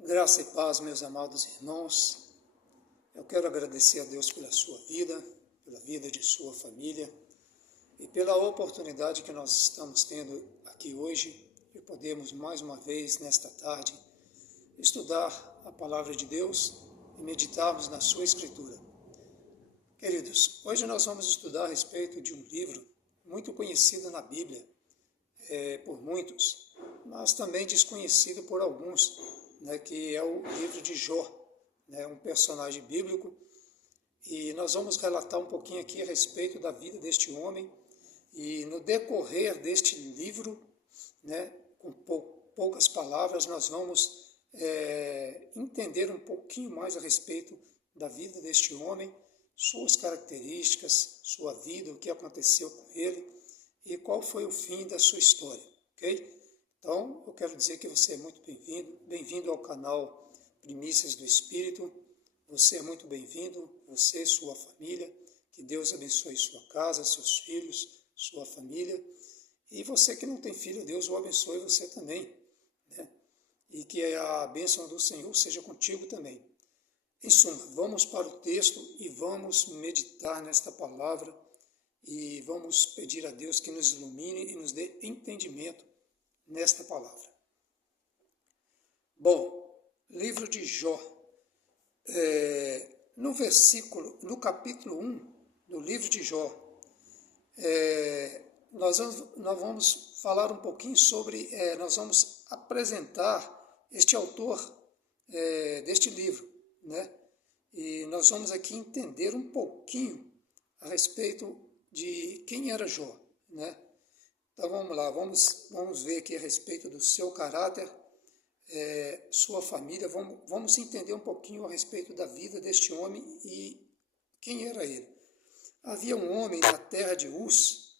Graça e paz, meus amados irmãos. Eu quero agradecer a Deus pela sua vida, pela vida de sua família e pela oportunidade que nós estamos tendo aqui hoje de podermos mais uma vez, nesta tarde, estudar a palavra de Deus e meditarmos na sua Escritura. Queridos, hoje nós vamos estudar a respeito de um livro muito conhecido na Bíblia, por muitos, mas também desconhecido por alguns, que é o livro de Jó, um personagem bíblico, e nós vamos relatar um pouquinho aqui a respeito da vida deste homem, e no decorrer deste livro, com poucas palavras, nós vamos entender um pouquinho mais a respeito da vida deste homem, suas características, sua vida, o que aconteceu com ele e qual foi o fim da sua história, ok? Então, eu quero dizer que você é muito bem-vindo ao canal Primícias do Espírito, você é muito bem-vindo, você e sua família, que Deus abençoe sua casa, seus filhos, sua família, e você que não tem filho, Deus o abençoe você também, e que a bênção do Senhor seja contigo também. Em suma, vamos para o texto e vamos meditar nesta palavra e vamos pedir a Deus que nos ilumine e nos dê entendimento nesta palavra. Bom, livro de Jó, no capítulo 1 do livro de Jó, nós vamos falar um pouquinho sobre, nós vamos apresentar este autor deste livro, e nós vamos aqui entender um pouquinho a respeito de quem era Jó, Então vamos lá, vamos ver aqui a respeito do seu caráter, sua família, vamos entender um pouquinho a respeito da vida deste homem e quem era ele. Havia um homem na terra de Uz,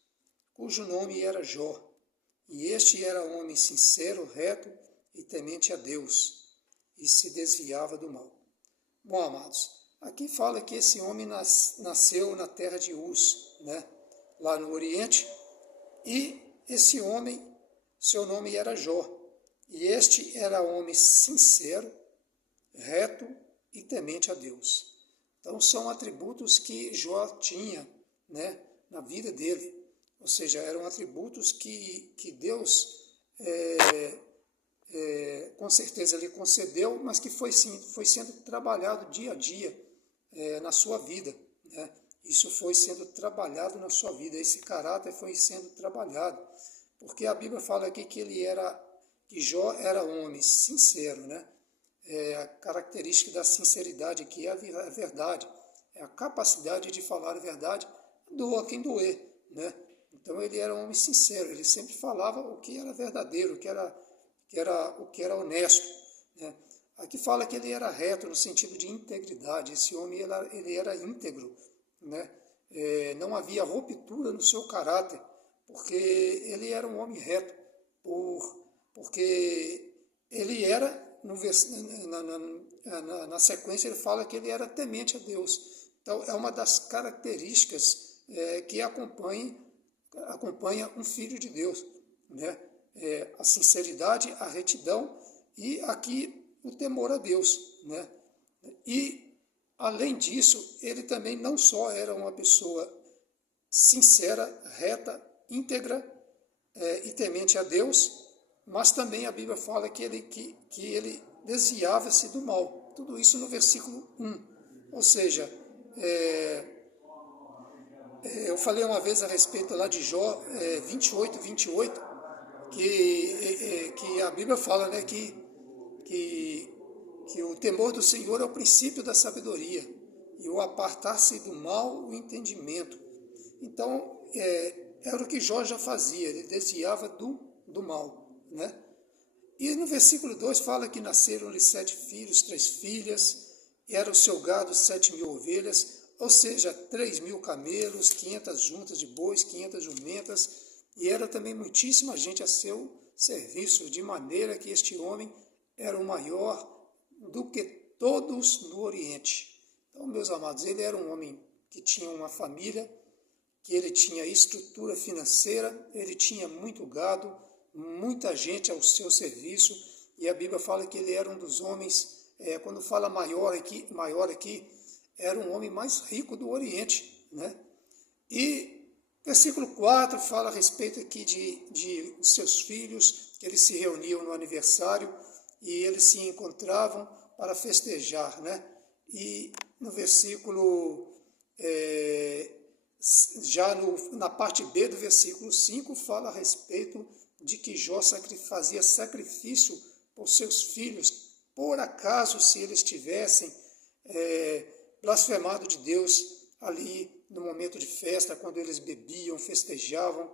cujo nome era Jó, e este era um homem sincero, reto e temente a Deus, e se desviava do mal. Bom, amados, aqui fala que esse homem nasceu na terra de Uz, lá no Oriente, e esse homem, seu nome era Jó, e este era um homem sincero, reto e temente a Deus. Então são atributos que Jó tinha, na vida dele, ou seja, eram atributos que Deus com certeza lhe concedeu, mas que foi sendo trabalhado dia a dia na sua vida, Isso foi sendo trabalhado na sua vida, esse caráter foi sendo trabalhado, porque a Bíblia fala aqui que Jó era um homem sincero, A característica da sinceridade aqui é a verdade, é a capacidade de falar a verdade, doa quem doer, Então ele era um homem sincero, ele sempre falava o que era verdadeiro, o que era honesto, Aqui fala que ele era reto no sentido de integridade, esse homem ele era íntegro, não havia ruptura no seu caráter, porque ele era um homem reto, porque ele era, na sequência ele fala que ele era temente a Deus. Então é uma das características que acompanha um filho de Deus, a sinceridade, a retidão e aqui o temor a Deus, E além disso, ele também não só era uma pessoa sincera, reta, íntegra e temente a Deus, mas também a Bíblia fala que ele desviava-se do mal. Tudo isso no versículo 1. Ou seja, eu falei uma vez a respeito lá de Jó 28, que a Bíblia fala que o temor do Senhor é o princípio da sabedoria, e o apartar-se do mal, o entendimento. Então, era o que Jó já fazia, ele desviava do mal, E no versículo 2 fala que nasceram-lhe 7 filhos, 3 filhas, era o seu gado 7.000 ovelhas, ou seja, 3.000 camelos, 500 juntas de bois, 500 jumentas, e era também muitíssima gente a seu serviço, de maneira que este homem era o maior do que todos no Oriente. Então, meus amados, ele era um homem que tinha uma família, que ele tinha estrutura financeira, ele tinha muito gado, muita gente ao seu serviço, e a Bíblia fala que ele era um dos homens, quando fala maior aqui, era um homem mais rico do Oriente, né? E versículo 4 fala a respeito aqui de seus filhos, que eles se reuniam no aniversário e eles se encontravam para festejar, né? E no versículo, na parte B do versículo 5, fala a respeito de que Jó fazia sacrifício por seus filhos, por acaso se eles tivessem blasfemado de Deus ali no momento de festa, quando eles bebiam, festejavam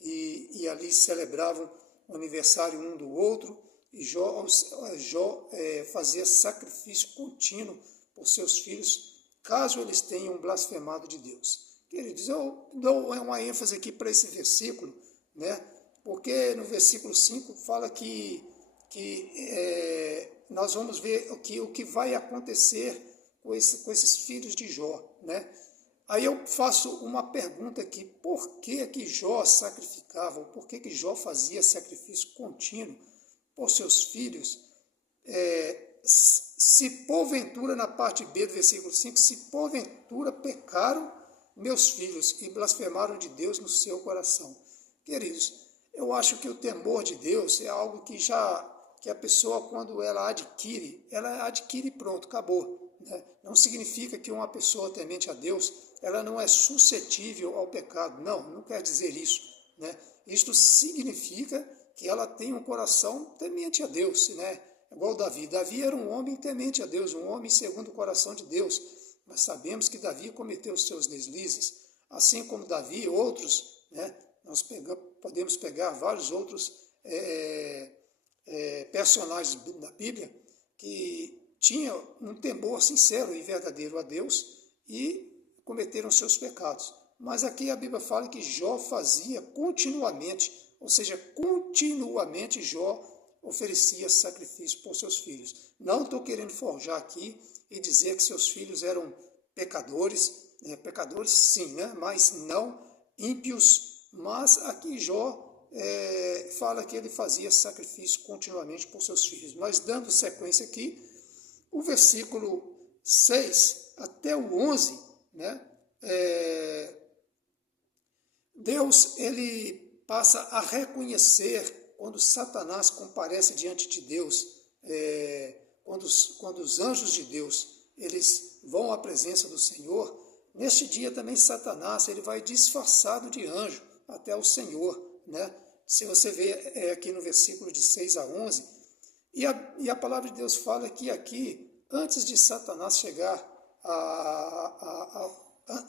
e ali celebravam o aniversário um do outro, e Jó fazia sacrifício contínuo por seus filhos, caso eles tenham blasfemado de Deus. Queridos, eu dou uma ênfase aqui para esse versículo, né? Porque no versículo 5 fala que nós vamos ver o que vai acontecer com esses filhos de Jó, né? Aí eu faço uma pergunta aqui: por que Jó sacrificava, por que Jó fazia sacrifício contínuo por seus filhos? Se porventura, na parte B do versículo 5, se porventura pecaram meus filhos e blasfemaram de Deus no seu coração. Queridos, eu acho que o temor de Deus é algo que a pessoa, quando ela adquire e pronto, acabou, né? Não significa que uma pessoa temente a Deus, ela não é suscetível ao pecado. Não quer dizer isso, né? Isto significa que ela tem um coração temente a Deus, né? Igual Davi. Davi era um homem temente a Deus, um homem segundo o coração de Deus. Mas sabemos que Davi cometeu os seus deslizes. Assim como Davi, outros, né? Nós podemos pegar vários outros personagens da Bíblia que tinham um temor sincero e verdadeiro a Deus e cometeram seus pecados. Mas aqui a Bíblia fala que Jó fazia continuamente, ou seja, continuamente Jó oferecia sacrifício por seus filhos. Não estou querendo forjar aqui e dizer que seus filhos eram pecadores, pecadores sim, né? Mas não ímpios. Mas aqui Jó fala que ele fazia sacrifício continuamente por seus filhos. Mas dando sequência aqui, o versículo 6 até o 11, né? Deus ele passa a reconhecer quando Satanás comparece diante de Deus, quando os anjos de Deus eles vão à presença do Senhor. Neste dia também Satanás ele vai disfarçado de anjo até o Senhor, né? Se você vê aqui no versículo de 6 a 11, e a palavra de Deus fala que aqui, antes de Satanás chegar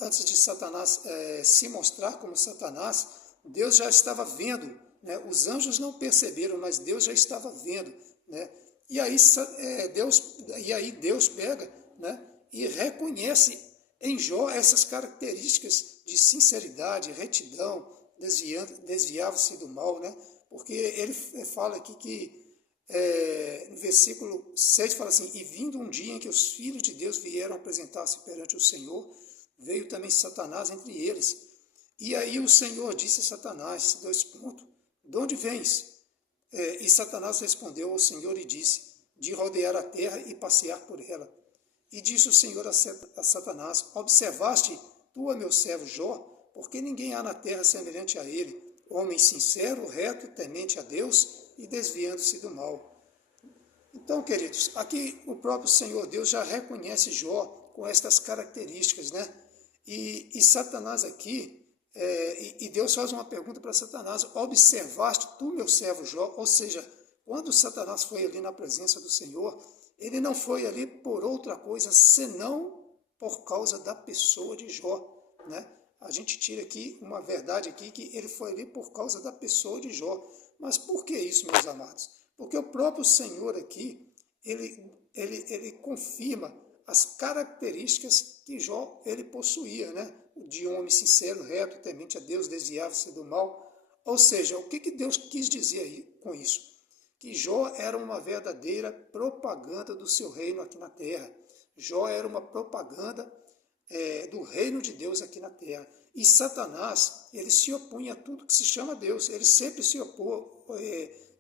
antes de Satanás se mostrar como Satanás, Deus já estava vendo, né? Os anjos não perceberam, mas Deus já estava vendo, né? E aí Deus pega, né? E reconhece em Jó essas características de sinceridade, retidão, desviava-se do mal, né? Porque ele fala aqui que no versículo 6 fala assim: e vindo um dia em que os filhos de Deus vieram apresentar-se perante o Senhor, veio também Satanás entre eles. E aí o Senhor disse a Satanás, de onde vens? E Satanás respondeu ao Senhor e disse: de rodear a terra e passear por ela. E disse o Senhor a Satanás: observaste tu, meu servo Jó, porque ninguém há na terra semelhante a ele, homem sincero, reto, temente a Deus e desviando-se do mal. Então, queridos, aqui o próprio Senhor Deus já reconhece Jó com estas características, né? E Satanás aqui, e Deus faz uma pergunta para Satanás: observaste tu, meu servo Jó? Ou seja, quando Satanás foi ali na presença do Senhor, ele não foi ali por outra coisa senão por causa da pessoa de Jó, né? A gente tira aqui uma verdade aqui, que ele foi ali por causa da pessoa de Jó. Mas por que isso, meus amados? Porque o próprio Senhor aqui, ele confirma as características que Jó ele possuía, né? De um homem sincero, reto, temente a Deus, desviava-se do mal. Ou seja, o que Deus quis dizer aí com isso? Que Jó era uma verdadeira propaganda do seu reino aqui na terra. Jó era uma propaganda do reino de Deus aqui na terra. E Satanás, ele se opunha a tudo que se chama Deus. Ele sempre se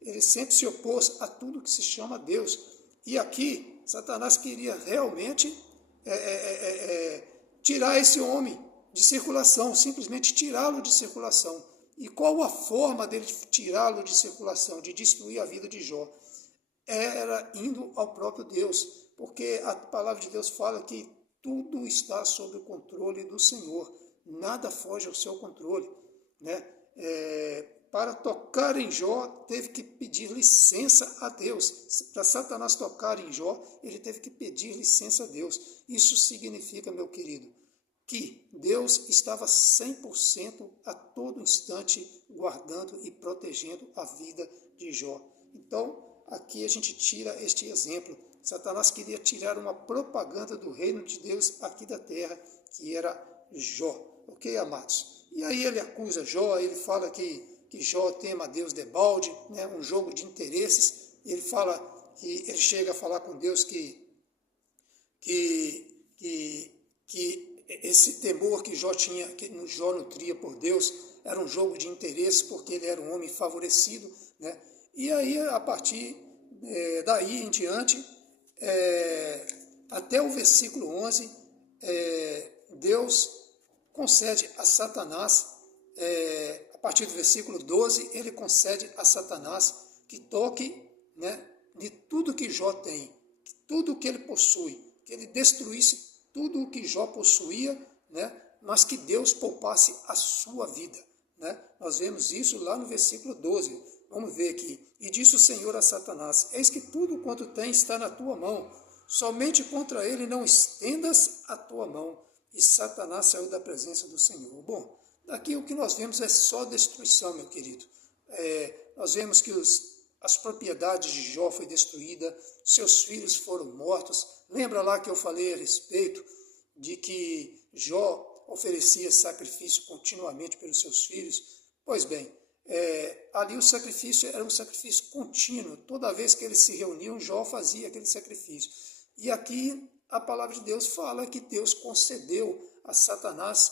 ele sempre se opôs a tudo que se chama Deus. E aqui, Satanás queria realmente tirar esse homem de circulação, simplesmente tirá-lo de circulação. E qual a forma dele tirá-lo de circulação, de destruir a vida de Jó? Era indo ao próprio Deus, porque a palavra de Deus fala que tudo está sob o controle do Senhor, nada foge ao seu controle, né? Para tocar em Jó, teve que pedir licença a Deus. Para Satanás tocar em Jó, ele teve que pedir licença a Deus. Isso significa, meu querido, que Deus estava 100% a todo instante guardando e protegendo a vida de Jó. Então, aqui a gente tira este exemplo. Satanás queria tirar uma propaganda do reino de Deus aqui da terra, que era Jó. Ok, amados? E aí ele acusa Jó, ele fala que Jó tema a Deus debalde, né, um jogo de interesses. Ele fala que ele chega a falar com Deus que esse temor que Jó tinha, que Jó nutria por Deus, era um jogo de interesses, porque ele era um homem favorecido, né? E aí, a partir daí em diante, até o versículo 11, Deus concede a Satanás, a partir do versículo 12, ele concede a Satanás que toque, né, de tudo que Jó tem, tudo que ele possui, que ele destruísse tudo o que Jó possuía, né, mas que Deus poupasse a sua vida, né? Nós vemos isso lá no versículo 12. Vamos ver aqui. E disse o Senhor a Satanás: eis que tudo quanto tens está na tua mão, somente contra ele não estendas a tua mão. E Satanás saiu da presença do Senhor. Bom, daqui o que nós vemos é só destruição, meu querido. Nós vemos que as propriedades de Jó foi destruída, seus filhos foram mortos. Lembra lá que eu falei a respeito de que Jó oferecia sacrifício continuamente pelos seus filhos? Pois bem, ali o sacrifício era um sacrifício contínuo. Toda vez que eles se reuniam, Jó fazia aquele sacrifício. E aqui a palavra de Deus fala que Deus concedeu a Satanás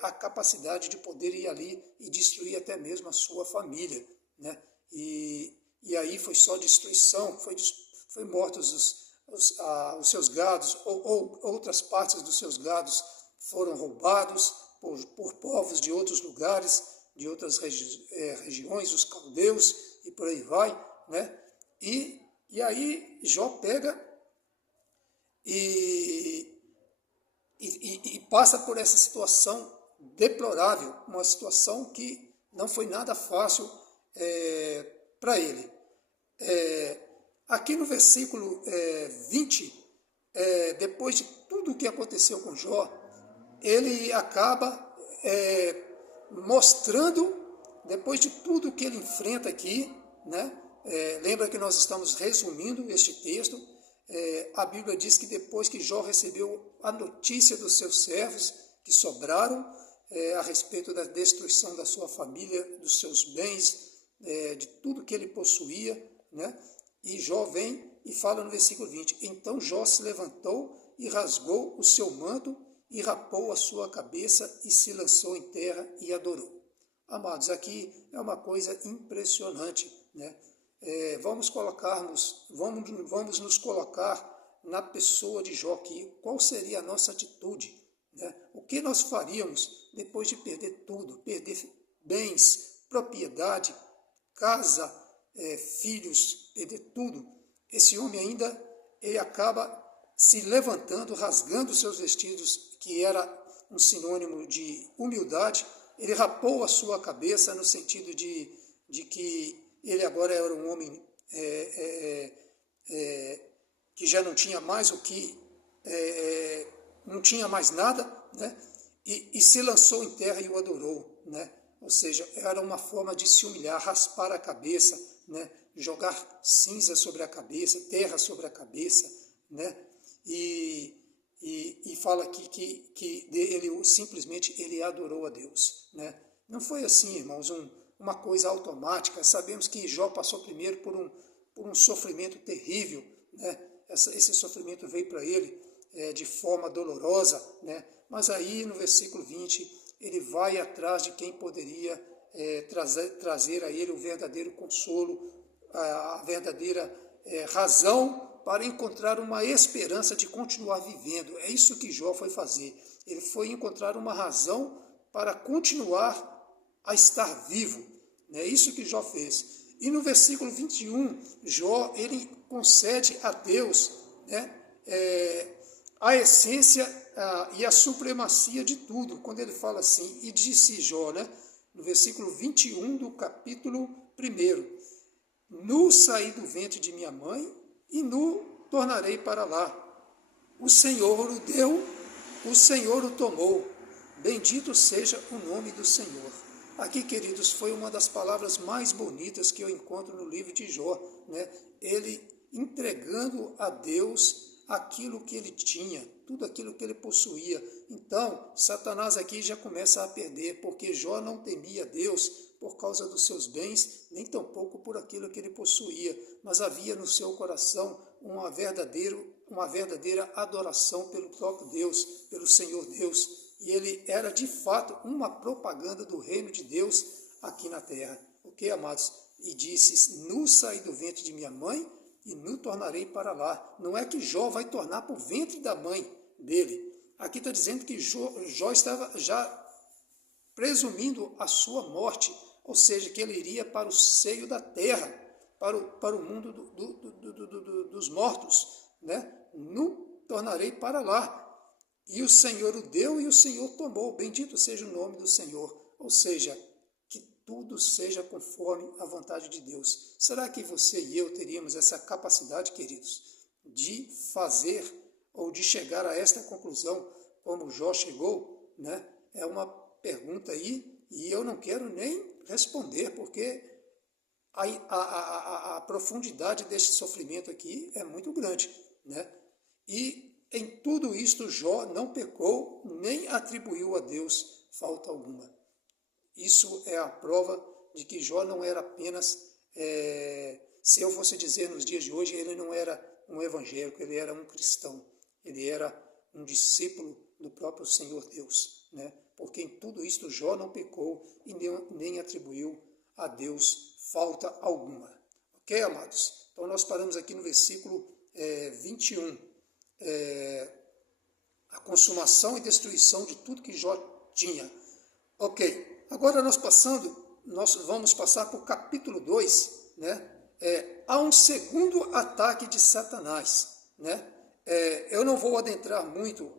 a capacidade de poder ir ali e destruir até mesmo a sua família, né? E aí foi só destruição, foi mortos os seus gados, ou outras partes dos seus gados foram roubados por povos de outros lugares, de outras regiões, os caldeus, e por aí vai, né? E aí Jó pega e passa por essa situação deplorável, uma situação que não foi nada fácil para ele. Aqui no versículo 20, depois de tudo o que aconteceu com Jó, ele acaba mostrando, depois de tudo que ele enfrenta aqui, né? Lembra que nós estamos resumindo este texto. A Bíblia diz que depois que Jó recebeu a notícia dos seus servos que sobraram, a respeito da destruição da sua família, dos seus bens, de tudo que ele possuía, né? E Jó vem e fala no versículo 20, então Jó se levantou e rasgou o seu manto e rapou a sua cabeça e se lançou em terra e adorou. Amados, aqui é uma coisa impressionante, né? Vamos nos colocar na pessoa de Jó aqui. Qual seria a nossa atitude, né? O que nós faríamos depois de perder tudo, perder bens, propriedade, casa, filhos, perder tudo? Esse homem ainda, ele acaba se levantando, rasgando seus vestidos, que era um sinônimo de humildade. Ele rapou a sua cabeça no sentido de que ele agora era um homem que já não tinha mais não tinha mais nada, né? E se lançou em terra e o adorou, né? Ou seja, era uma forma de se humilhar, raspar a cabeça, né? Jogar cinza sobre a cabeça, terra sobre a cabeça, né? E fala aqui que ele simplesmente ele adorou a Deus, né? Não foi assim, irmãos, uma coisa automática. Sabemos que Jó passou primeiro por um sofrimento terrível, né? Esse sofrimento veio para ele de forma dolorosa, né? Mas aí no versículo 20 ele vai atrás de quem poderia trazer a ele o verdadeiro consolo, a verdadeira razão para encontrar uma esperança de continuar vivendo. É isso que Jó foi fazer. Ele foi encontrar uma razão para continuar a estar vivo. É isso que Jó fez. E no versículo 21, Jó, ele concede a Deus, né, a essência e a supremacia de tudo. Quando ele fala assim, e disse Jó, né, no versículo 21 do capítulo 1, nu saí do ventre de minha mãe, e nu tornarei para lá. O Senhor o deu, o Senhor o tomou. Bendito seja o nome do Senhor. Aqui, queridos, foi uma das palavras mais bonitas que eu encontro no livro de Jó, né? Ele entregando a Deus aquilo que ele tinha, tudo aquilo que ele possuía. Então, Satanás aqui já começa a perder, porque Jó não temia Deus por causa dos seus bens, nem tampouco por aquilo que ele possuía, mas havia no seu coração uma verdadeira adoração pelo próprio Deus, pelo Senhor Deus. E ele era, de fato, uma propaganda do reino de Deus aqui na terra. Ok, amados? E disse, nu saí do ventre de minha mãe, e nu tornarei para lá. Não é que Jó vai tornar para o ventre da mãe dele. Aqui está dizendo que Jó estava já presumindo a sua morte, ou seja, que ele iria para o seio da terra, para o mundo dos mortos, né? Nu tornarei para lá. E o Senhor o deu e o Senhor tomou. Bendito seja o nome do Senhor. Ou seja, que tudo seja conforme a vontade de Deus. Será que você e eu teríamos essa capacidade, queridos, de fazer ou de chegar a esta conclusão como Jó chegou, né? É uma pergunta aí e eu não quero nem responder, porque a profundidade deste sofrimento aqui é muito grande, né? E em tudo isto Jó não pecou, nem atribuiu a Deus falta alguma. Isso é a prova de que Jó não era apenas, se eu fosse dizer nos dias de hoje, ele não era um evangélico, ele era um cristão, ele era um discípulo do próprio Senhor Deus, né? Porque em tudo isto Jó não pecou e nem atribuiu a Deus falta alguma. Ok, amados? Então nós paramos aqui no versículo 21. A consumação e destruição de tudo que Jó tinha. Ok, agora nós vamos passar para o capítulo 2, né? Há um segundo ataque de Satanás, né? Eu não vou adentrar muito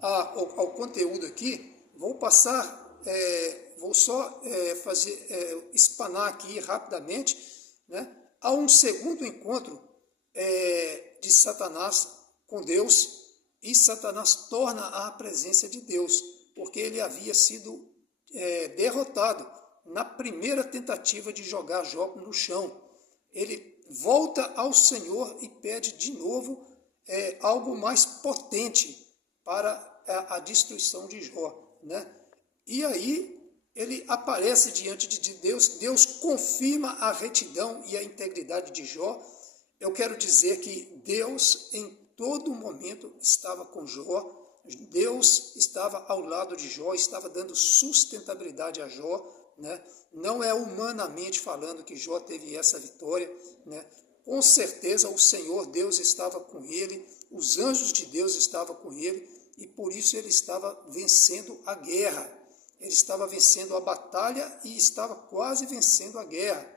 ao conteúdo aqui, vou só espanar aqui rapidamente, né? Há um segundo encontro de Satanás com Deus, e Satanás torna a presença de Deus, porque ele havia sido derrotado na primeira tentativa de jogar Jó no chão. Ele volta ao Senhor e pede de novo algo mais potente para a destruição de Jó, né? E aí ele aparece diante de Deus, Deus confirma a retidão e a integridade de Jó. Eu quero dizer que Deus em todo momento estava com Jó, Deus estava ao lado de Jó, estava dando sustentabilidade a Jó, né? Não é humanamente falando que Jó teve essa vitória, né? Com certeza o Senhor Deus estava com ele, os anjos de Deus estavam com ele, e por isso ele estava vencendo a guerra, ele estava vencendo a batalha e estava quase vencendo a guerra,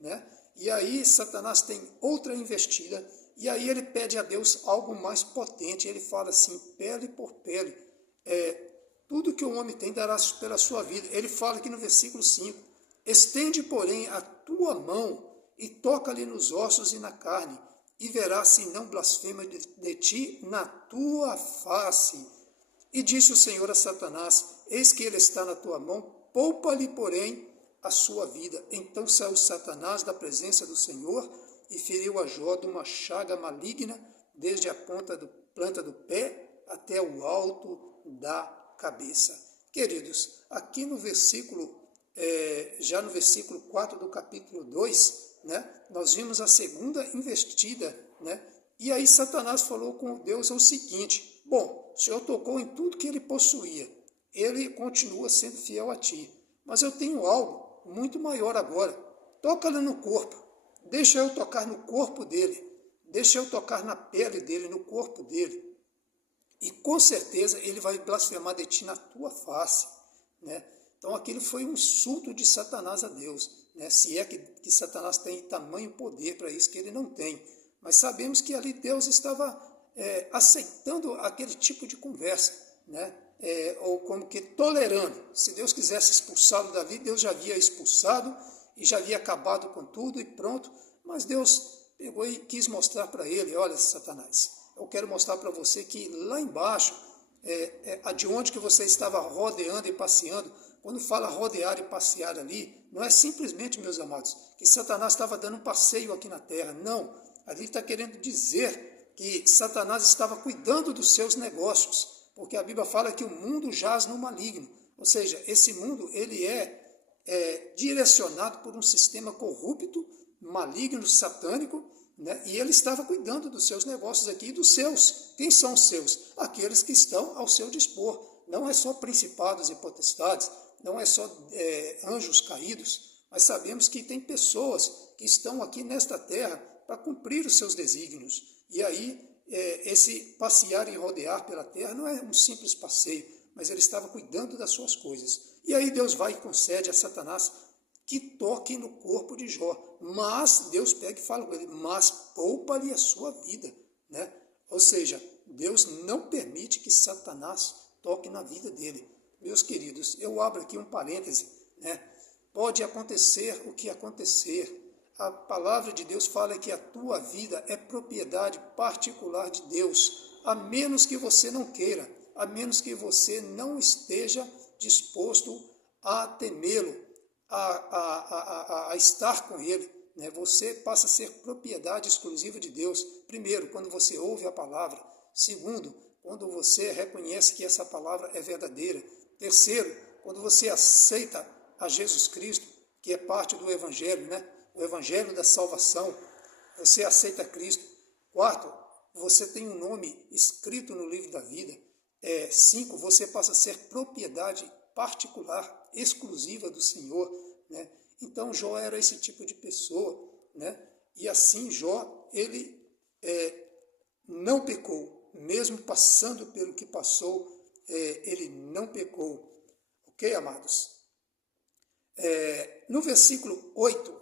né? E aí Satanás tem outra investida, e aí ele pede a Deus algo mais potente. Ele fala assim, pele por pele, tudo que o homem tem dará pela sua vida. Ele fala aqui no versículo 5, estende, porém, a tua mão e toca-lhe nos ossos e na carne, e verás se não blasfema de ti na tua face. E disse o Senhor a Satanás, eis que ele está na tua mão, poupa-lhe, porém, a sua vida. Então saiu Satanás da presença do Senhor e feriu a Jó de uma chaga maligna, desde a planta do pé até o alto da cabeça. Queridos, aqui no versículo, já no versículo 4 do capítulo 2, né, nós vimos a segunda investida, né? E aí Satanás falou com Deus o seguinte, bom, o Senhor tocou em tudo que ele possuía, ele continua sendo fiel a ti, mas eu tenho algo muito maior agora. Toca-lhe no corpo, deixa eu tocar no corpo dele, deixa eu tocar na pele dele, no corpo dele. E com certeza ele vai blasfemar de ti na tua face, né? Então aquilo foi um insulto de Satanás a Deus, né? Se é que Satanás tem tamanho poder para isso, que ele não tem. Mas sabemos que ali Deus estava aceitando aquele tipo de conversa, né? Ou como que tolerando. Se Deus quisesse expulsá-lo dali, Deus já havia expulsado e já havia acabado com tudo e pronto. Mas Deus pegou e quis mostrar para ele: olha, Satanás, eu quero mostrar para você que lá embaixo, de onde que você estava rodeando e passeando, quando fala rodear e passear ali, não é simplesmente, meus amados, que Satanás estava dando um passeio aqui na terra. Não, ali está querendo dizer que Satanás estava cuidando dos seus negócios, porque a Bíblia fala que o mundo jaz no maligno, ou seja, esse mundo ele é direcionado por um sistema corrupto, maligno, satânico, né? E ele estava cuidando dos seus negócios aqui e dos seus. Quem são os seus? Aqueles que estão ao seu dispor. Não é só principados e potestades, não é só anjos caídos, mas sabemos que tem pessoas que estão aqui nesta terra para cumprir os seus desígnios. E aí, esse passear e rodear pela terra não é um simples passeio, mas ele estava cuidando das suas coisas. E aí Deus vai e concede a Satanás que toque no corpo de Jó. Mas Deus pega e fala com ele: mas poupa-lhe a sua vida, né? Ou seja, Deus não permite que Satanás toque na vida dele. Meus queridos, eu abro aqui um parêntese, né? Pode acontecer o que acontecer. A palavra de Deus fala que a tua vida é propriedade particular de Deus, a menos que você não queira, a menos que você não esteja disposto a temê-lo, a estar com ele, né? Você passa a ser propriedade exclusiva de Deus. Primeiro, quando você ouve a palavra. Segundo, quando você reconhece que essa palavra é verdadeira. Terceiro, quando você aceita a Jesus Cristo, que é parte do Evangelho, né? O Evangelho da salvação, você aceita Cristo. Quarto, você tem um nome escrito no livro da vida. Cinco, você passa a ser propriedade particular, exclusiva do Senhor, né? Então Jó era esse tipo de pessoa, né? E assim Jó, ele não pecou, mesmo passando pelo que passou, ele não pecou. Ok, amados? No versículo 8,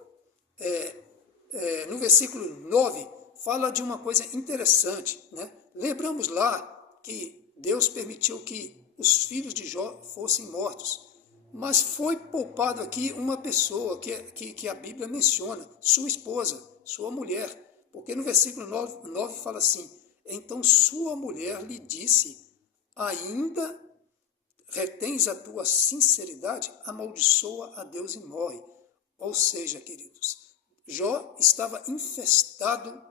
no versículo 9, fala de uma coisa interessante, né? Lembramos lá que Deus permitiu que os filhos de Jó fossem mortos, mas foi poupado aqui uma pessoa que a Bíblia menciona, sua esposa, sua mulher, porque no versículo 9 fala assim: então sua mulher lhe disse: ainda retens a tua sinceridade? Amaldiçoa a Deus e morre. Ou seja, queridos, Jó estava infestado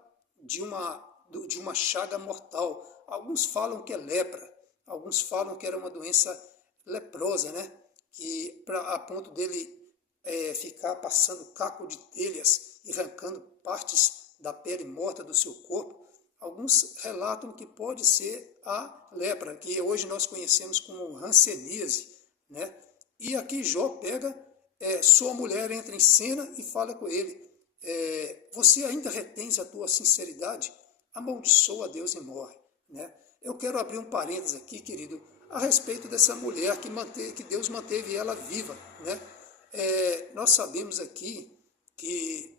de uma chaga mortal. Alguns falam que é lepra, alguns falam que era uma doença leprosa, né? Que a ponto dele ficar passando caco de telhas e arrancando partes da pele morta do seu corpo. Alguns relatam que pode ser a lepra, que hoje nós conhecemos como hanseníase, né? E aqui Jó pega, sua mulher entra em cena e fala com ele: você ainda retens a tua sinceridade? Amaldiçoa a Deus e morre, né? Eu quero abrir um parênteses aqui, querido, a respeito dessa mulher que Deus manteve ela viva, né? Nós sabemos aqui que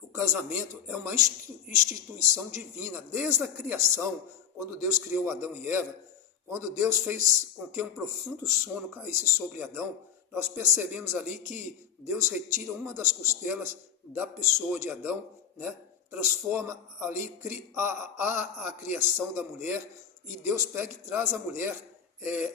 o casamento é uma instituição divina, desde a criação, quando Deus criou Adão e Eva, quando Deus fez com que um profundo sono caísse sobre Adão, nós percebemos ali que Deus retira uma das costelas da pessoa de Adão, né? Transforma ali a criação da mulher, e Deus pega e traz a mulher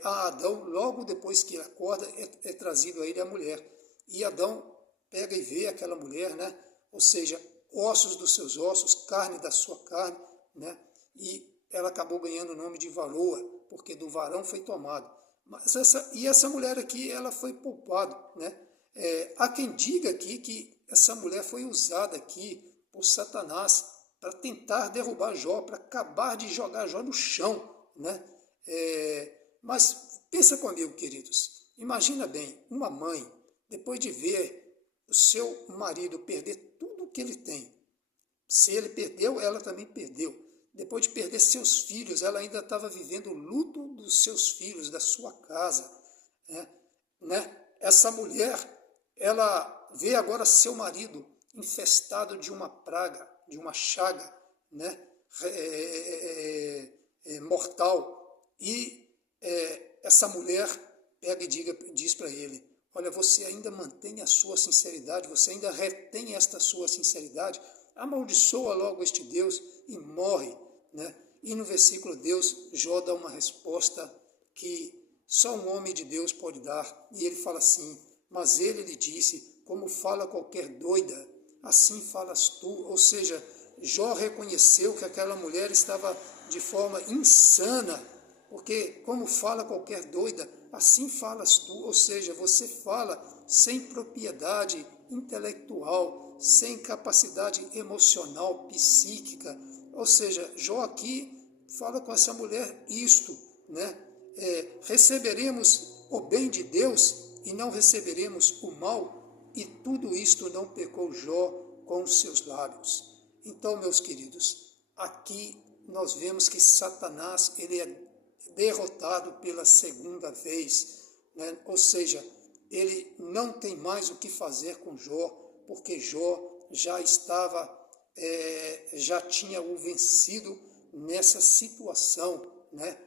a Adão. Logo depois que acorda, é trazido a ele a mulher, e Adão pega e vê aquela mulher, né? Ou seja, ossos dos seus ossos, carne da sua carne, né? E ela acabou ganhando o nome de varoa, porque do varão foi tomado. Mas essa mulher aqui, ela foi poupada, né? Há quem diga aqui que essa mulher foi usada aqui por Satanás para tentar derrubar Jó, para acabar de jogar Jó no chão, né? Mas pensa comigo, queridos, imagina bem, uma mãe depois de ver o seu marido perder tudo o que ele tem, se ele perdeu, ela também perdeu. Depois de perder seus filhos, ela ainda estava vivendo o luto dos seus filhos, da sua casa, né? Essa mulher, ela vê agora seu marido infestado de uma praga, de uma chaga, né? Mortal. E essa mulher pega e diz para ele: olha, você ainda mantém a sua sinceridade, você ainda retém esta sua sinceridade, amaldiçoa logo este Deus e morre, né? E no versículo Jó dá uma resposta que só um homem de Deus pode dar, e ele fala assim: mas ele lhe disse, como fala qualquer doida, assim falas tu. Ou seja, Jó reconheceu que aquela mulher estava de forma insana, porque como fala qualquer doida, assim falas tu. Ou seja, você fala sem propriedade intelectual, sem capacidade emocional, psíquica. Ou seja, Jó aqui fala com essa mulher isto, né? Receberemos o bem de Deus e não receberemos o mal, e tudo isto não pecou Jó com os seus lábios. Então, meus queridos, aqui nós vemos que Satanás ele é derrotado pela segunda vez, né? Ou seja, ele não tem mais o que fazer com Jó, porque Jó já estava, já tinha o vencido nessa situação, né?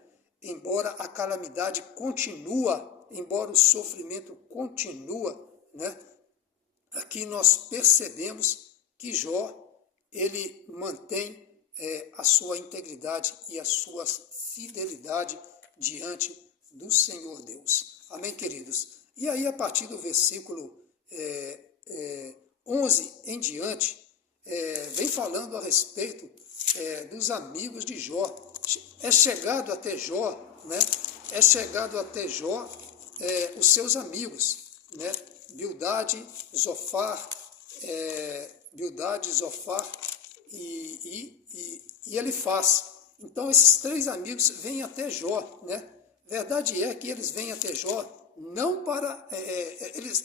Embora a calamidade continua, embora o sofrimento continua, né? Aqui nós percebemos que Jó, ele mantém a sua integridade e a sua fidelidade diante do Senhor Deus. Amém, queridos? E aí, a partir do versículo 11 em diante, vem falando a respeito dos amigos de Jó. É chegado até Jó, né? É chegado até Jó os seus amigos, né? Bildade, Zofar e Elifaz. Então, esses três amigos vêm até Jó, né? Verdade é que eles vêm até Jó não para...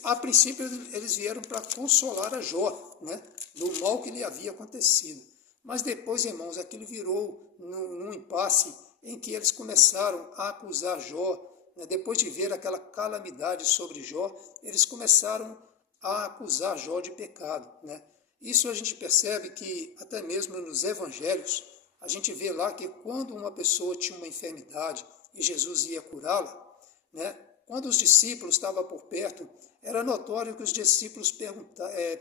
a princípio, eles vieram para consolar a Jó, né? Do mal que lhe havia acontecido. Mas depois, irmãos, aquilo virou num impasse em que eles começaram a acusar Jó, né? Depois de ver aquela calamidade sobre Jó, eles começaram a acusar Jó de pecado, né? Isso a gente percebe que até mesmo nos evangelhos, a gente vê lá que quando uma pessoa tinha uma enfermidade e Jesus ia curá-la, né? Quando os discípulos estavam por perto, era notório que os discípulos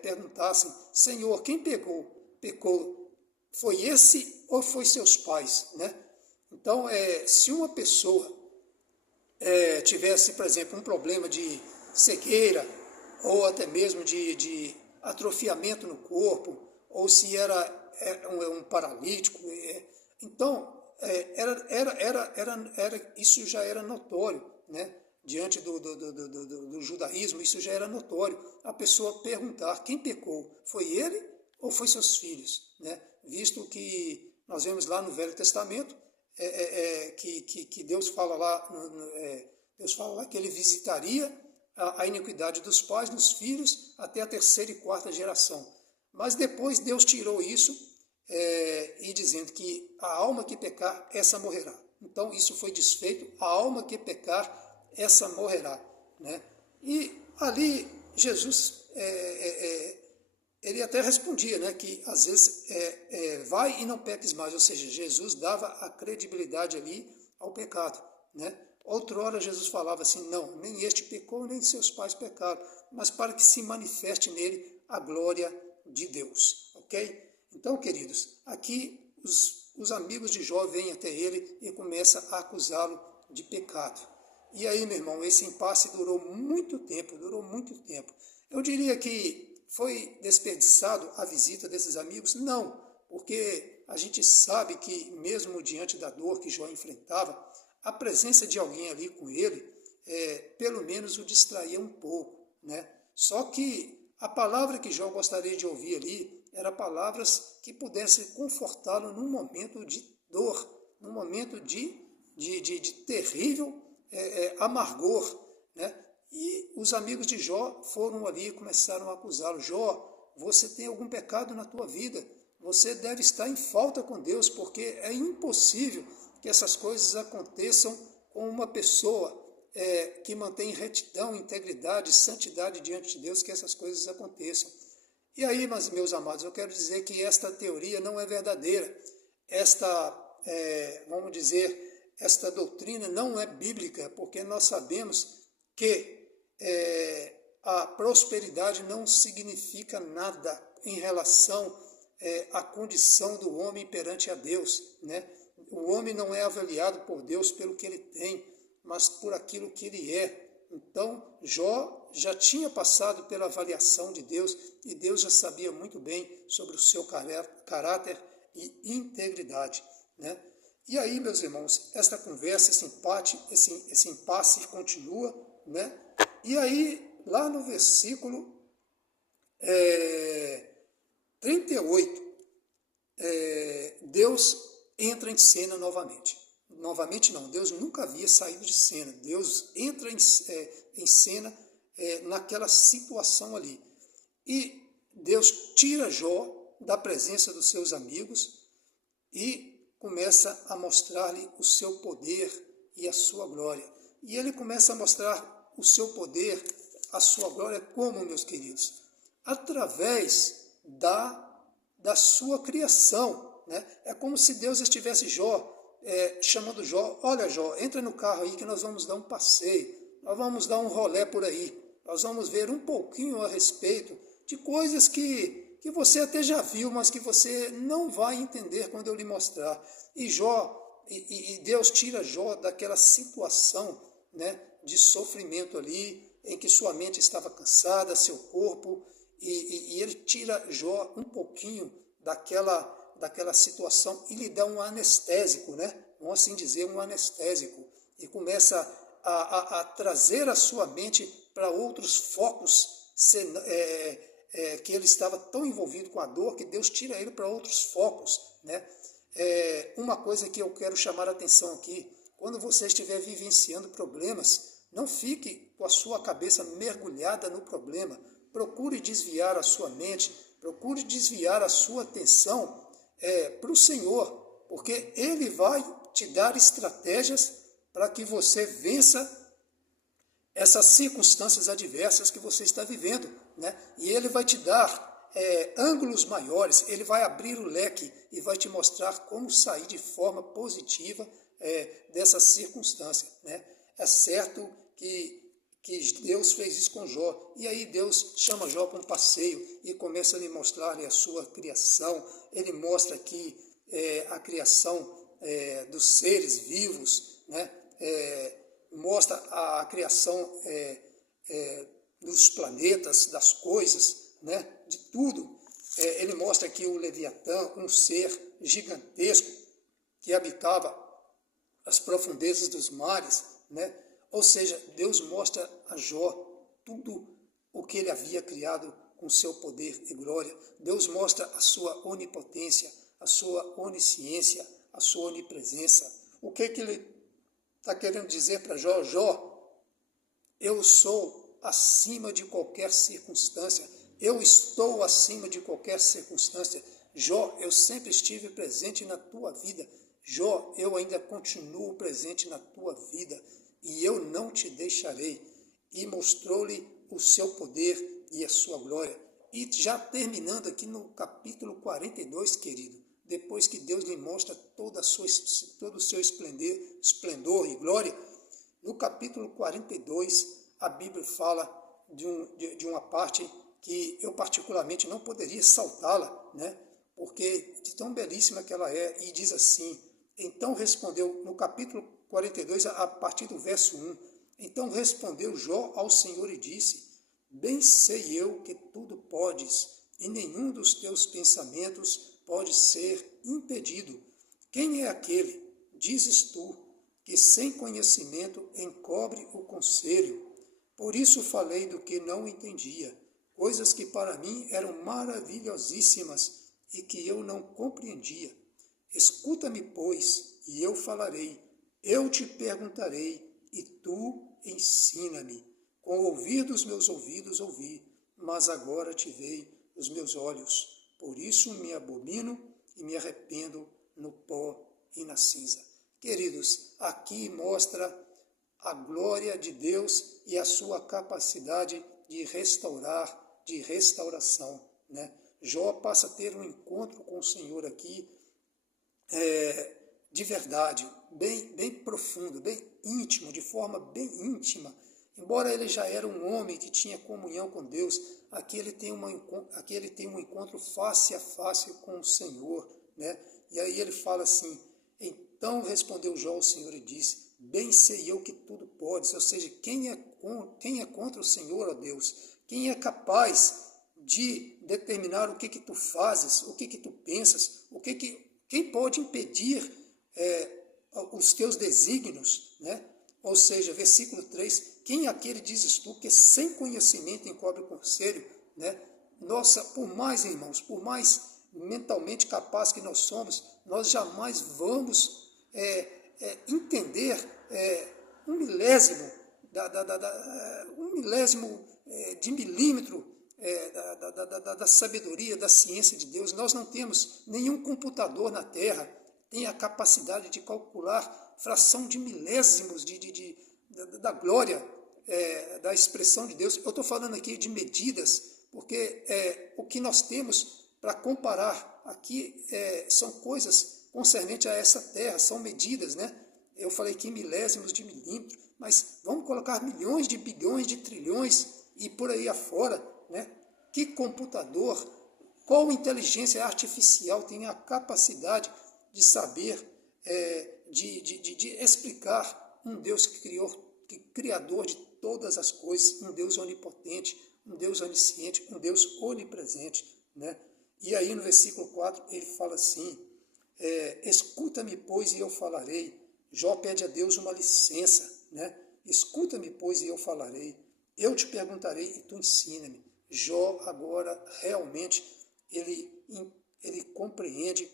perguntassem: Senhor, quem pecou? Foi esse ou foi seus pais, né? Então, se uma pessoa tivesse, por exemplo, um problema de cegueira, ou até mesmo de atrofiamento no corpo, ou se era um paralítico, então isso já era notório, né? Diante do judaísmo, isso já era notório. A pessoa perguntar: quem pecou? Foi ele ou foi seus filhos? Né? Visto que nós vemos lá no Velho Testamento que Deus fala lá que ele visitaria a iniquidade dos pais nos filhos até a terceira e quarta geração. Mas depois Deus tirou isso e dizendo que a alma que pecar, essa morrerá. Então isso foi desfeito: a alma que pecar, essa morrerá, né? E ali Jesus ele até respondia, né, que às vezes vai e não peques mais. Ou seja, Jesus dava a credibilidade ali ao pecado, né? Outrora Jesus falava assim: não, nem este pecou, nem seus pais pecaram, mas para que se manifeste nele a glória de Deus, ok? Então, queridos, aqui os amigos de Jó vêm até ele e começam a acusá-lo de pecado. E aí, meu irmão, esse impasse durou muito tempo. Eu diria que foi desperdiçado a visita desses amigos? Não, porque a gente sabe que mesmo diante da dor que Jó enfrentava, a presença de alguém ali com ele, pelo menos o distraía um pouco, né? Só que a palavra que Jó gostaria de ouvir ali eram palavras que pudessem confortá-lo num momento de dor, num momento de terrível amargor, né? E os amigos de Jó foram ali e começaram a acusá-lo. Jó, você tem algum pecado na tua vida, você deve estar em falta com Deus, porque é impossível que essas coisas aconteçam com uma pessoa que mantém retidão, integridade, santidade diante de Deus, que essas coisas aconteçam. E aí, meus amados, eu quero dizer que esta teoria não é verdadeira. Vamos dizer, esta doutrina não é bíblica, porque nós sabemos que a prosperidade não significa nada em relação à condição do homem perante a Deus, né? O homem não é avaliado por Deus pelo que ele tem, mas por aquilo que ele é. Então, Jó já tinha passado pela avaliação de Deus e Deus já sabia muito bem sobre o seu caráter e integridade, né? E aí, meus irmãos, esta conversa, esse impasse continua, né? E aí, lá no versículo 38, Deus entra em cena novamente. Novamente não, Deus nunca havia saído de cena. Deus entra em cena naquela situação ali. E Deus tira Jó da presença dos seus amigos e começa a mostrar-lhe o seu poder e a sua glória. E ele começa a mostrar o seu poder, a sua glória, como, meus queridos? Através da sua criação, né? É como se Deus estivesse chamando Jó: olha, Jó, entra no carro aí que nós vamos dar um passeio, nós vamos dar um rolé por aí, nós vamos ver um pouquinho a respeito de coisas que você até já viu, mas que você não vai entender quando eu lhe mostrar. E Deus tira Jó daquela situação, né, de sofrimento ali, em que sua mente estava cansada, seu corpo, e ele tira Jó um pouquinho daquela situação e lhe dá um anestésico, né? Vamos assim dizer, um anestésico, e começa a trazer a sua mente para outros focos, que ele estava tão envolvido com a dor que Deus tira ele para outros focos, né? Uma coisa que eu quero chamar a atenção aqui: quando você estiver vivenciando problemas, não fique com a sua cabeça mergulhada no problema. Procure desviar a sua mente, procure desviar a sua atenção para o Senhor, porque Ele vai te dar estratégias para que você vença essas circunstâncias adversas que você está vivendo, né? E Ele vai te dar ângulos maiores, Ele vai abrir o leque e vai te mostrar como sair de forma positiva dessa circunstância, né? É certo que Deus fez isso com Jó, e aí Deus chama Jó para um passeio e começa a lhe mostrar a sua criação. Ele mostra aqui a criação dos seres vivos, né? Mostra a criação dos planetas, das coisas, né? De tudo. Ele mostra aqui o Leviatã, um ser gigantesco que habitava as profundezas dos mares, né? Ou seja, Deus mostra a Jó tudo o que ele havia criado com seu poder e glória. Deus mostra a sua onipotência, a sua onisciência, a sua onipresença. O que ele está querendo dizer para Jó? Jó, eu sou acima de qualquer circunstância, eu estou acima de qualquer circunstância. Jó, eu sempre estive presente na tua vida. Jó, eu ainda continuo presente na tua vida, e eu não te deixarei. E mostrou-lhe o seu poder e a sua glória. E já terminando aqui no capítulo 42, querido, depois que Deus lhe mostra todo o seu esplendor e glória, no capítulo 42, a Bíblia fala de uma parte que eu particularmente não poderia saltá-la, né? Porque de tão belíssima que ela é, e diz assim: então respondeu, no capítulo 42, a partir do verso 1, então respondeu Jó ao Senhor e disse: bem sei eu que tudo podes, e nenhum dos teus pensamentos pode ser impedido. Quem é aquele, dizes tu, que sem conhecimento encobre o conselho? Por isso falei do que não entendia, coisas que para mim eram maravilhosíssimas e que eu não compreendia. Escuta-me, pois, e eu falarei, eu te perguntarei, e tu ensina-me. Com o ouvir dos meus ouvidos ouvi, mas agora te veio os meus olhos. Por isso me abomino e me arrependo no pó e na cinza. Queridos, aqui mostra a glória de Deus e a sua capacidade de restaurar, de restauração, né? Jó passa a ter um encontro com o Senhor aqui, de verdade, bem profundo, bem íntimo, de forma bem íntima. Embora ele já era um homem que tinha comunhão com Deus, aqui ele tem um encontro face a face com o Senhor, né? E aí ele fala assim: então respondeu Jó ao Senhor e disse: bem sei eu que tudo podes. Ou seja, quem é contra o Senhor, ó Deus? Quem é capaz de determinar o que tu fazes, o que tu pensas, quem pode impedir os teus desígnios, né? Ou seja, versículo 3, quem aquele dizes tu que sem conhecimento encobre o conselho, né? Nossa, por mais, irmãos, por mais mentalmente capaz que nós somos, nós jamais vamos entender um milésimo de milímetro da sabedoria, da ciência de Deus. Nós não temos nenhum computador na Terra tem a capacidade de calcular fração de milésimos da glória, da expressão de Deus. Eu estou falando aqui de medidas, porque o que nós temos para comparar aqui são coisas concernentes a essa terra, são medidas, né? Eu falei aqui milésimos de milímetro, mas vamos colocar milhões de bilhões de trilhões e por aí afora, né? Que computador, qual inteligência artificial tem a capacidade de saber, de explicar um Deus criador de todas as coisas, um Deus onipotente, um Deus onisciente, um Deus onipresente, né? E aí no versículo 4 ele fala assim: escuta-me, pois, e eu falarei. Jó pede a Deus uma licença, né? Escuta-me, pois, e eu falarei. Eu te perguntarei e tu ensina-me. Jó agora realmente ele compreende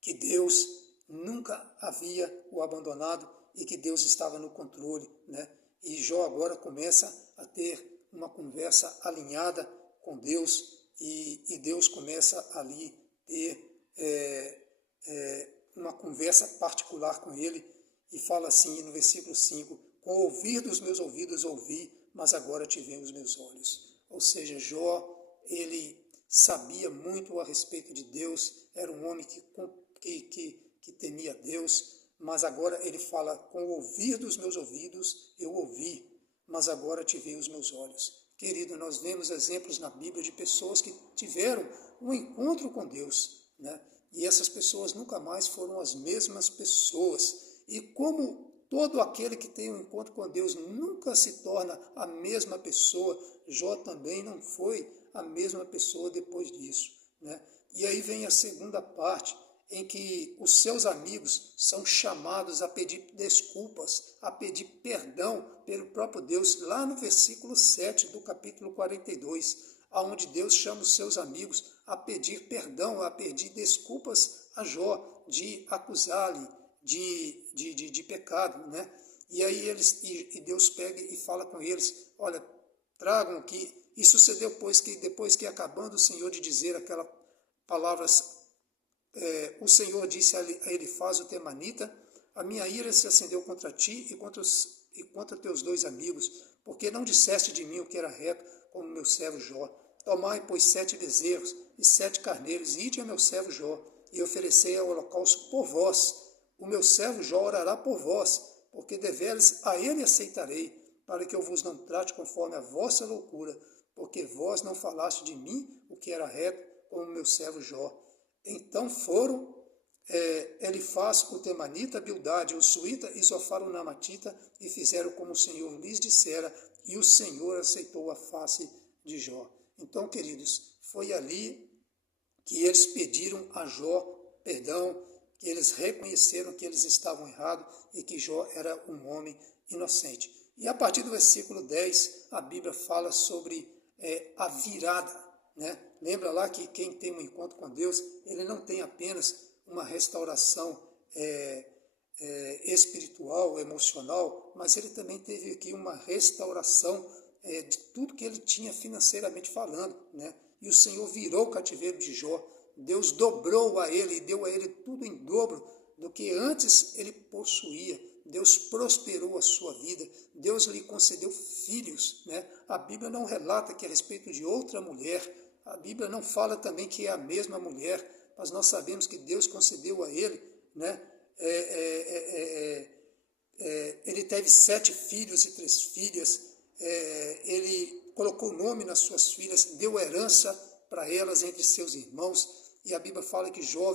que Deus nunca havia o abandonado e que Deus estava no controle, né? E Jó agora começa a ter uma conversa alinhada com Deus e Deus começa ali ter uma conversa particular com ele e fala assim no versículo 5, com o ouvir dos meus ouvidos ouvi, mas agora te veem os meus olhos. Ou seja, Jó, ele sabia muito a respeito de Deus, era um homem que temia Deus, mas agora ele fala, com o ouvir dos meus ouvidos eu ouvi, mas agora te veem os meus olhos. Querido, nós vemos exemplos na Bíblia de pessoas que tiveram um encontro com Deus, né? E essas pessoas nunca mais foram as mesmas pessoas. E como todo aquele que tem um encontro com Deus nunca se torna a mesma pessoa, Jó também não foi a mesma pessoa depois disso, né? E aí vem a segunda parte, em que os seus amigos são chamados a pedir desculpas, a pedir perdão pelo próprio Deus, lá no versículo 7 do capítulo 42, onde Deus chama os seus amigos a pedir perdão, a pedir desculpas a Jó, de acusar-lhe de pecado, né? E aí Deus pega e fala com eles, olha, tragam aqui. Isso sucedeu depois que acabando o Senhor de dizer aquelas palavras, o Senhor disse a Elifaz o temanita, a minha ira se acendeu contra ti e contra teus dois amigos, porque não disseste de mim o que era reto, como meu servo Jó. Tomai, pois, 7 bezerros e 7 carneiros, e ide a meu servo Jó, e oferecei ao holocausto por vós. O meu servo Jó orará por vós, porque deveras a ele aceitarei, para que eu vos não trate conforme a vossa loucura, porque vós não falaste de mim o que era reto, como meu servo Jó. Então foram Elifaz o temanita, Bildade o suíta e Zofar o namatita, e fizeram como o Senhor lhes dissera, e o Senhor aceitou a face de Jó. Então, queridos, foi ali que eles pediram a Jó perdão, que eles reconheceram que eles estavam errados e que Jó era um homem inocente. E a partir do versículo 10, a Bíblia fala sobre a virada, né? Lembra lá que quem tem um encontro com Deus, ele não tem apenas uma restauração espiritual, emocional, mas ele também teve aqui uma restauração de tudo que ele tinha financeiramente falando, né? E o Senhor virou o cativeiro de Jó. Deus dobrou a ele e deu a ele tudo em dobro do que antes ele possuía. Deus prosperou a sua vida, Deus lhe concedeu filhos, né? A Bíblia não relata que é a respeito de outra mulher, a Bíblia não fala também que é a mesma mulher, mas nós sabemos que Deus concedeu a ele, né? Ele teve 7 filhos e 3 filhas, ele colocou nome nas suas filhas, deu herança para elas entre seus irmãos, e a Bíblia fala que Jó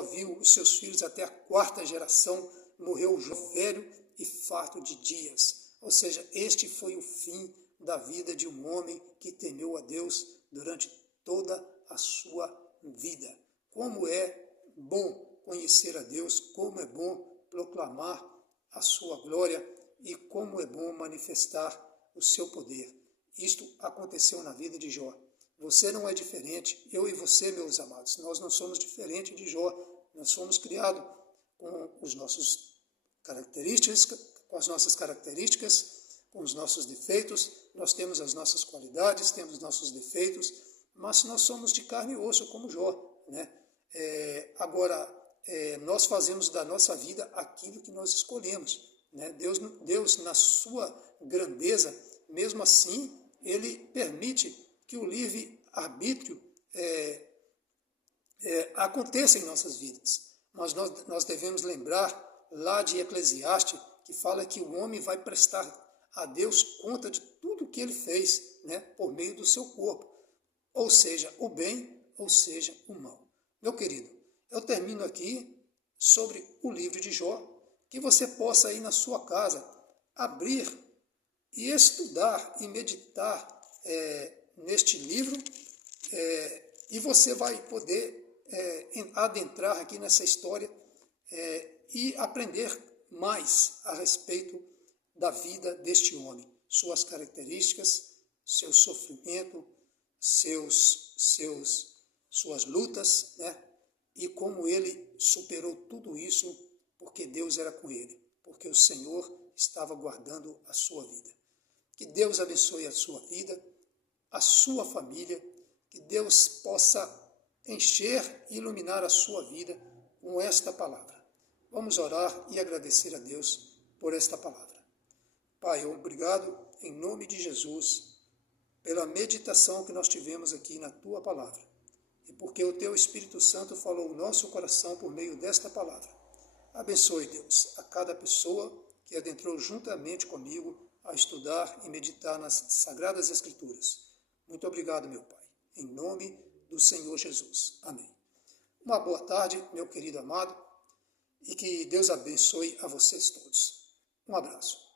viu os seus filhos até a 4ª geração, morreu Jó velho e farto de dias. Ou seja, este foi o fim da vida de um homem que temeu a Deus durante toda a sua vida. Como é bom conhecer a Deus, como é bom proclamar a sua glória e como é bom manifestar o seu poder. Isto aconteceu na vida de Jó. Você não é diferente, eu e você, meus amados, nós não somos diferentes de Jó. Nós somos criados com as nossas características, com os nossos defeitos, nós temos as nossas qualidades, temos nossos defeitos, mas nós somos de carne e osso, como Jó, né? Nós fazemos da nossa vida aquilo que nós escolhemos, né? Deus, na sua grandeza, mesmo assim, ele permite que o livre-arbítrio aconteça em nossas vidas. Mas nós devemos lembrar lá de Eclesiastes, que fala que o homem vai prestar a Deus conta de tudo que ele fez, né, por meio do seu corpo, ou seja, o bem, ou seja, o mal. Meu querido, eu termino aqui sobre o livro de Jó, que você possa ir na sua casa, abrir e estudar e meditar neste livro, e você vai poder adentrar aqui nessa história e aprender mais a respeito da vida deste homem, suas características, seu sofrimento, suas lutas, né? E como ele superou tudo isso, porque Deus era com ele, porque o Senhor estava guardando a sua vida. Que Deus abençoe a sua vida, a sua família, que Deus possa encher e iluminar a sua vida com esta palavra. Vamos orar e agradecer a Deus por esta palavra. Pai, obrigado em nome de Jesus pela meditação que nós tivemos aqui na Tua palavra e porque o Teu Espírito Santo falou o nosso coração por meio desta palavra. Abençoe, Deus, a cada pessoa que adentrou juntamente comigo a estudar e meditar nas Sagradas Escrituras. Muito obrigado, meu Pai, em nome do Senhor Jesus. Amém. Uma boa tarde, meu querido amado, e que Deus abençoe a vocês todos. Um abraço.